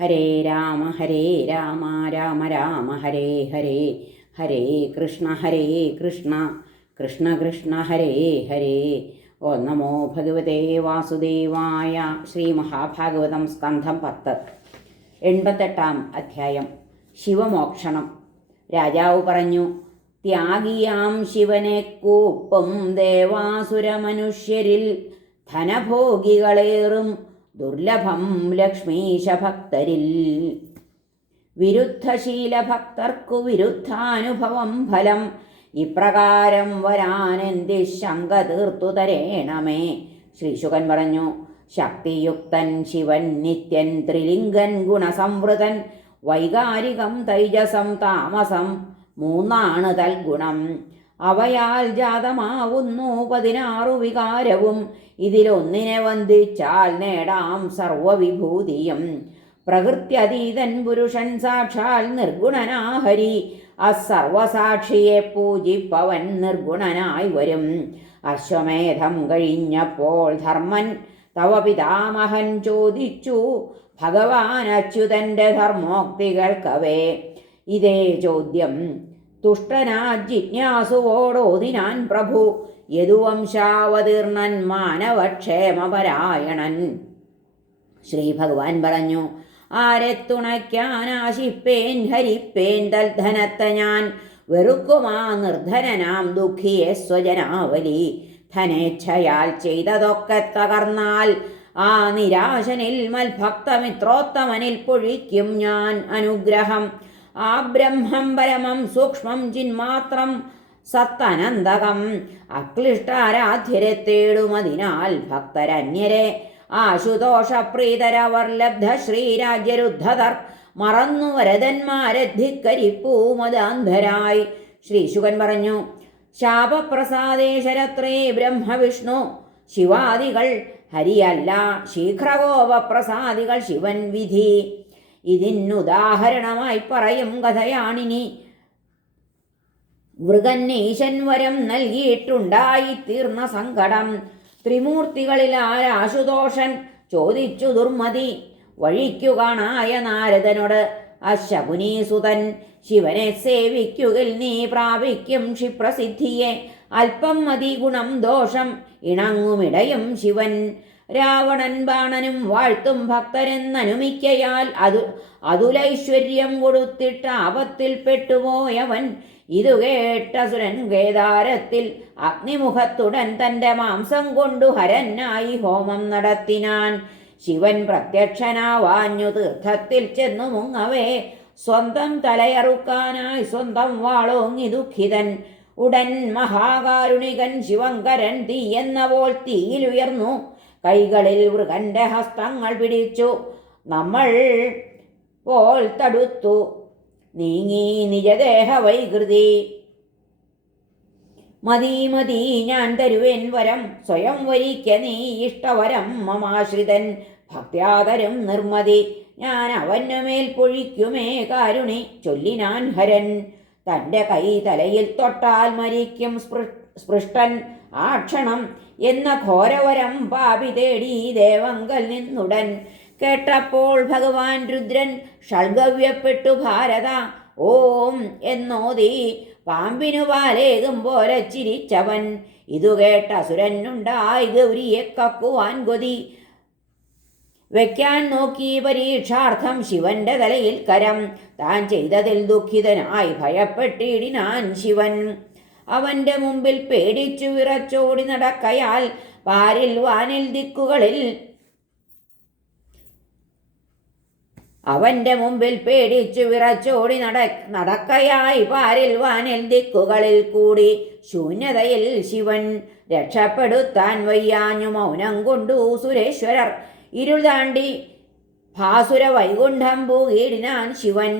ഹരേ രാമ ഹരേ രാമ രാമ രാമ ഹരേ ഹരേ ഹരേ കൃഷ്ണ ഹരേ കൃഷ്ണ കൃഷ്ണ കൃഷ്ണ ഹരേ ഹരേ. ഓ നമോ ഭഗവതേ വാസുദേവായ ശ്രീ മഹാഭാഗവതം സ്കന്ധം പത്ത് എൺപത്തെട്ടാം അധ്യായം ശിവമോക്ഷണം. രാജാവ് പറഞ്ഞു ത്യാഗിയാം ശിവനെ കൂപ്പും ദേവാസുരമനുഷ്യരിൽ ധനഭോഗികളേറും ദുർലഭം ലക്ഷ്മീശ ഭക്തരിൽ വിരുദ്ധശീല ഭക്തർക്കു വിരുദ്ധാനുഭവം ഫലം. ഇപ്രകാരം വരാനെന്തി ശങ്ക തീർത്തു തരേണമേ. ശ്രീശുകൻ പറഞ്ഞു ശക്തിയുക്തൻ ശിവൻ നിത്യൻ ത്രിലിംഗൻ ഗുണസംവൃതൻ വൈകാരികം തൈജസം താമസം മൂന്നാണ് തൽഗുണം. അവയാൽ ജാതമാവുന്നു പതിനാറു വികാരവും. ഇതിലൊന്നിനെ വന്ദിച്ചാൽ നേടാം സർവവിഭൂതിയും. പ്രകൃത്യതീതൻ പുരുഷൻ സാക്ഷാൽ നിർഗുണനാഹരി. അസർവസാക്ഷിയെ പൂജിപ്പവൻ നിർഗുണനായി വരും. അശ്വമേധം കഴിഞ്ഞപ്പോൾ ധർമ്മൻ തവ പിതാമഹൻ ചോദിച്ചു ഭഗവാൻ അച്യുതന്റെ ധർമ്മോക്തികൾക്കവേ? ഇതേ ചോദ്യം. തുഷ്ടനാ ജിജ്ഞാസുവോടോതിനാൻ പ്രഭു. യദുവംശാവതീർണൻ മാനവക്ഷേമപരായണൻ. ശ്രീ ഭഗവാൻ പറഞ്ഞു ആരെ തുണയ്ക്കാൻ ആശിപ്പേൻ ഹരിപ്പേൻ തൽധനത്ത ഞാൻ. വെറുക്കുമാ നിർധനനാം ദുഃഖിയെ സ്വജനാവലി. ധനേച്ഛയാൽ ചെയ്തതൊക്കെ തകർന്നാൽ ആ നിരാശനിൽ മൽഭക്തമിത്രോത്തമനിൽ പൊഴിക്കും ഞാൻ അനുഗ്രഹം. ആ ബ്രഹ്മം പരമം സൂക്ഷ്മം ചിന്മാത്രം സത്തനന്തകം. അക്ലിഷ്ടാരാധ്യരെ തേടുമതിനാൽ ഭക്തരന്യരെ. ആശുതോഷപ്രീതരവർ ലബ്ധ ശ്രീരാജ്യരുദ്ധതർ മറന്നു ധിക്കരിപ്പൂമതാന്ധരായി ശ്രീശുകൻ പറഞ്ഞു ശാപപ്രസാദേശരത്രേ ബ്രഹ്മവിഷ്ണു. ശിവാദികൾ ഹരിയല്ല ശീഘ്രകോപപ്രസാദികൾ ശിവൻ വിധി. ഇതിനുദാഹരണമായി പറയും കഥയാണിനി. മൃഗന്നീശൻ വരം നൽകിയിട്ടുണ്ടായി തീർന്ന സങ്കടം. ത്രിമൂർത്തികളിൽ ആരാശുതോഷൻ ചോദിച്ചു ദുർമതി. വഴിക്കു കാണായ നാരദനോട് അശകുനീസുതൻ ശിവനെ സേവിക്കുകിൽ നീ പ്രാപിക്കും ക്ഷിപ്രസിദ്ധിയെ. അല്പം മതി ഗുണം ദോഷം ഇണങ്ങുമിടയും ശിവൻ. രാവണൻ ബാണനും വാഴ്ത്തും ഭക്തരെന്നനുമിക്കയാൽ അതു അതുലൈശ്വര്യം കൊടുത്തിട്ട് ആപത്തിൽ പെട്ടുപോയവൻ. ഇതു കേട്ട സുരൻ കേദാരത്തിൽ അഗ്നിമുഖത്തുടൻ തന്റെ മാംസം കൊണ്ടു ഹരനായി ഹോമം നടത്തിനാൻ. ശിവൻ പ്രത്യക്ഷനാവാഞ്ഞു തീർത്ഥത്തിൽ ചെന്നു മുങ്ങവേ. സ്വന്തം തലയറുക്കാനായി സ്വന്തം വാളോങ്ങി ദുഃഖിതൻ. ഉടൻ മഹാകാരുണികൻ ശിവങ്കരൻ തീയെന്ന പോൽ തീയിലുയർന്നു കൈകളിൽ മൃഗന്റെ ഹസ്തങ്ങൾ പിടിച്ചു. നമ്മൾ പോൽ തടുത്തു. നീങ്ങി നിജദേഹ വൈകൃതി മതി മതി ഞാൻ തരുവേൻ വരം. സ്വയം വരിക്ക നീ ഇഷ്ടവരം മമാശ്രിതൻ. ഭക്യാതരും നിർമ്മതി. ഞാൻ അവനുമേൽ പൊഴിക്കുമേ കാരുണി. ചൊല്ലിനാൻ ഹരൻ. തന്റെ കൈ തലയിൽ തൊട്ടാൽ മരിക്കും സ്പൃഷ്ടൻ ആ ക്ഷണം എന്ന ഘോരവരം പാപി തേടി ദേവങ്കൽ നിന്നുടൻ. കേട്ടപ്പോൾ ഭഗവാൻ രുദ്രൻ ഷൾഗവ്യപ്പെട്ടു ഭാരത ഓം എന്നോതി പാമ്പിനു പാലേകും പോലെ ചിരിച്ചവൻ. ഇതു കേട്ട അസുരനുണ്ടായി ഗൗരിയെ കക്കുവാൻ കൊതി. വയ്ക്കാൻ നോക്കി പരീക്ഷാർത്ഥം ശിവന്റെ തലയിൽ കരം. താൻ ചെയ്തതിൽ ദുഃഖിതനായി ഭയപ്പെട്ടിടിനാൻ ശിവൻ. അവന്റെ മുമ്പിൽ പേടിച്ചു വിറച്ചോടി നടക്കയാൽ പാരിൽ വാനിൽ ദിക്കുകളിൽ. അവന്റെ മുമ്പിൽ പേടിച്ചു വിറച്ചോടി നട നടക്കയായി പാരിൽ വാനിൽ ദിക്കുകളിൽ കൂടി. ശൂന്യതയിൽ ശിവൻ രക്ഷപ്പെടുത്താൻ വയ്യാഞ്ഞു മൗനം കൊണ്ടു സുരേശ്വരർ. ഇരുൾ താണ്ടി ഭാസുര വൈകുണ്ഠം പൂകീടിനാൻ ശിവൻ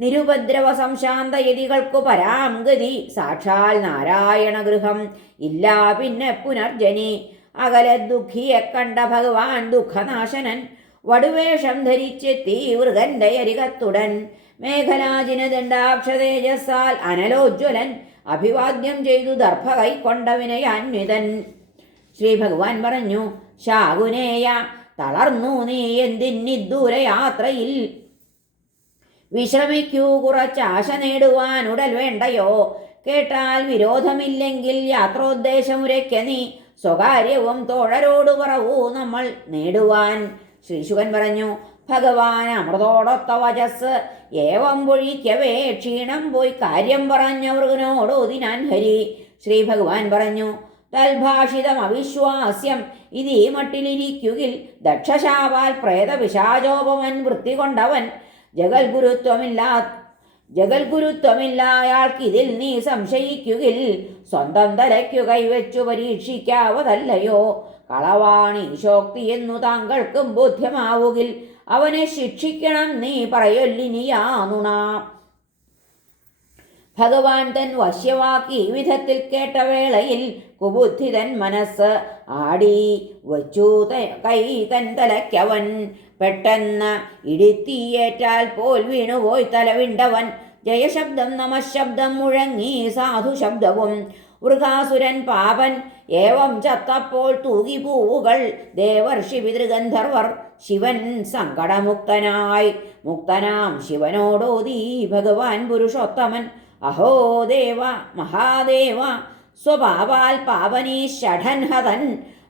നിരുപദ്രവ സംശാന്ത യതികൾക്കു പരാംഗതി. സാക്ഷാൽ നാരായണ ഗൃഹം ഇല്ല പിന്നെ പുനർജനി. അകലെ ദുഃഖിയെ കണ്ട ഭഗവാൻ ദുഃഖനാശനൻ. വടുവേഷം ധരിച്ചെത്തി വൃഗന്റെ അരികത്തുടൻ മേഘലാജിന് ദണ്ഡാക്ഷതേജസ്സാൽ അനലോജ്വലൻ. അഭിവാദ്യം ചെയ്തു ദർഭ കൈക്കൊണ്ട വിനയാന്വിതൻ. ശ്രീ ഭഗവാൻ പറഞ്ഞു ശാകുനേയ തളർന്നു നീ എന്തിന്നിദൂരയാത്രയിൽ? വിശ്രമിക്കൂ ആശ നേടുവാൻ ഉടൽ വേണ്ടയോ? കേട്ടാൽ വിരോധമില്ലെങ്കിൽ യാത്രോദ്ദേശമുരയ്ക്ക നീ. സ്വകാര്യവും തോഴരോട് പറവൂ നമ്മൾ നേടുവാൻ. ശ്രീശുകൻ പറഞ്ഞു ഭഗവാൻ അമൃതോടൊത്ത വചസ്. ഏവം പൊഴിക്കവേ ക്ഷീണം പോയി കാര്യം പറഞ്ഞവർഗനോടോതിനാൻ ഹരി. ശ്രീ ഭഗവാൻ പറഞ്ഞു തൽഭാഷിതം അവിശ്വാസ്യം. ഇതീ മട്ടിലിരിക്കുകിൽ ദക്ഷശാപാൽ പ്രേതപിശാചോപമൻ വൃത്തി കൊണ്ടവൻ. ജഗൽഗുരുത്വമില്ലാ ജഗൽഗുരുത്വമില്ല അയാൾക്ക് ഇതിൽ നീ സംശയിക്കുകിൽ സ്വന്തം തലയ്ക്കു കൈവച്ചു പരീക്ഷിക്കാവതല്ലയോ? കളവാണി ശോക്തി എന്നു താങ്കൾക്കും ബോധ്യമാവുകിൽ അവനെ ശിക്ഷിക്കണം നീ പറയൊല്ലിനിയാണുണ. ഭഗവാൻ തൻ വശ്യവാക്കി വിധത്തിൽ കേട്ട വേളയിൽ കുബുദ്ധിതൻ മനസ്സ് ആടി വച്ചു കൈ തൻ തലയ്ക്കവൻ. പെട്ടെന്ന് ഇടിത്തീയേറ്റാൽ പോൽ വീണുപോയി തലവിണ്ടവൻ. ജയശബ്ദം നമശബ്ദം മുഴങ്ങി സാധു ശബ്ദവും വൃകാസുരൻ പാപൻ ഏവം ചത്തപ്പോൾ തൂകി പൂവുകൾ. ദേവർഷി പിതൃഗന്ധർവർ ശിവൻ സങ്കടമുക്തനായി. മുക്തനാം ശിവനോടോതീ ഭഗവാൻ പുരുഷോത്തമൻ. അഹോ ദേവ മഹാദേവ സ്വഭാവാൽ പാവനീ ഷഠൻ ഹതൻ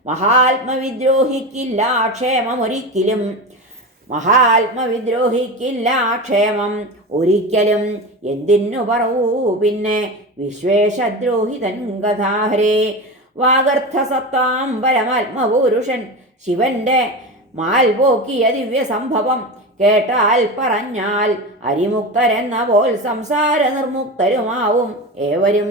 മഹാത്മവിദ്രോഹിക്കില്ല ക്ഷേമമൊരിക്കലും. മഹാത്മവിദ്രോഹിക്കില്ല ക്ഷേമം ഒരിക്കലും. എന്തിനു പറവൂ പിന്നെ? വിശ്വേഷദ്രോഹിതൻ കഥാഹരേ വാഗർത്ഥസത്താം പരമാത്മപുരുഷൻ ശിവന്റെ മാൽപോക്കിയ ദിവ്യ സംഭവം കേട്ടാൽ പറഞ്ഞാൽ അരിമുക്തരെന്ന പോൽ സംസാര നിർമുക്തരുമാവും ഏവരും.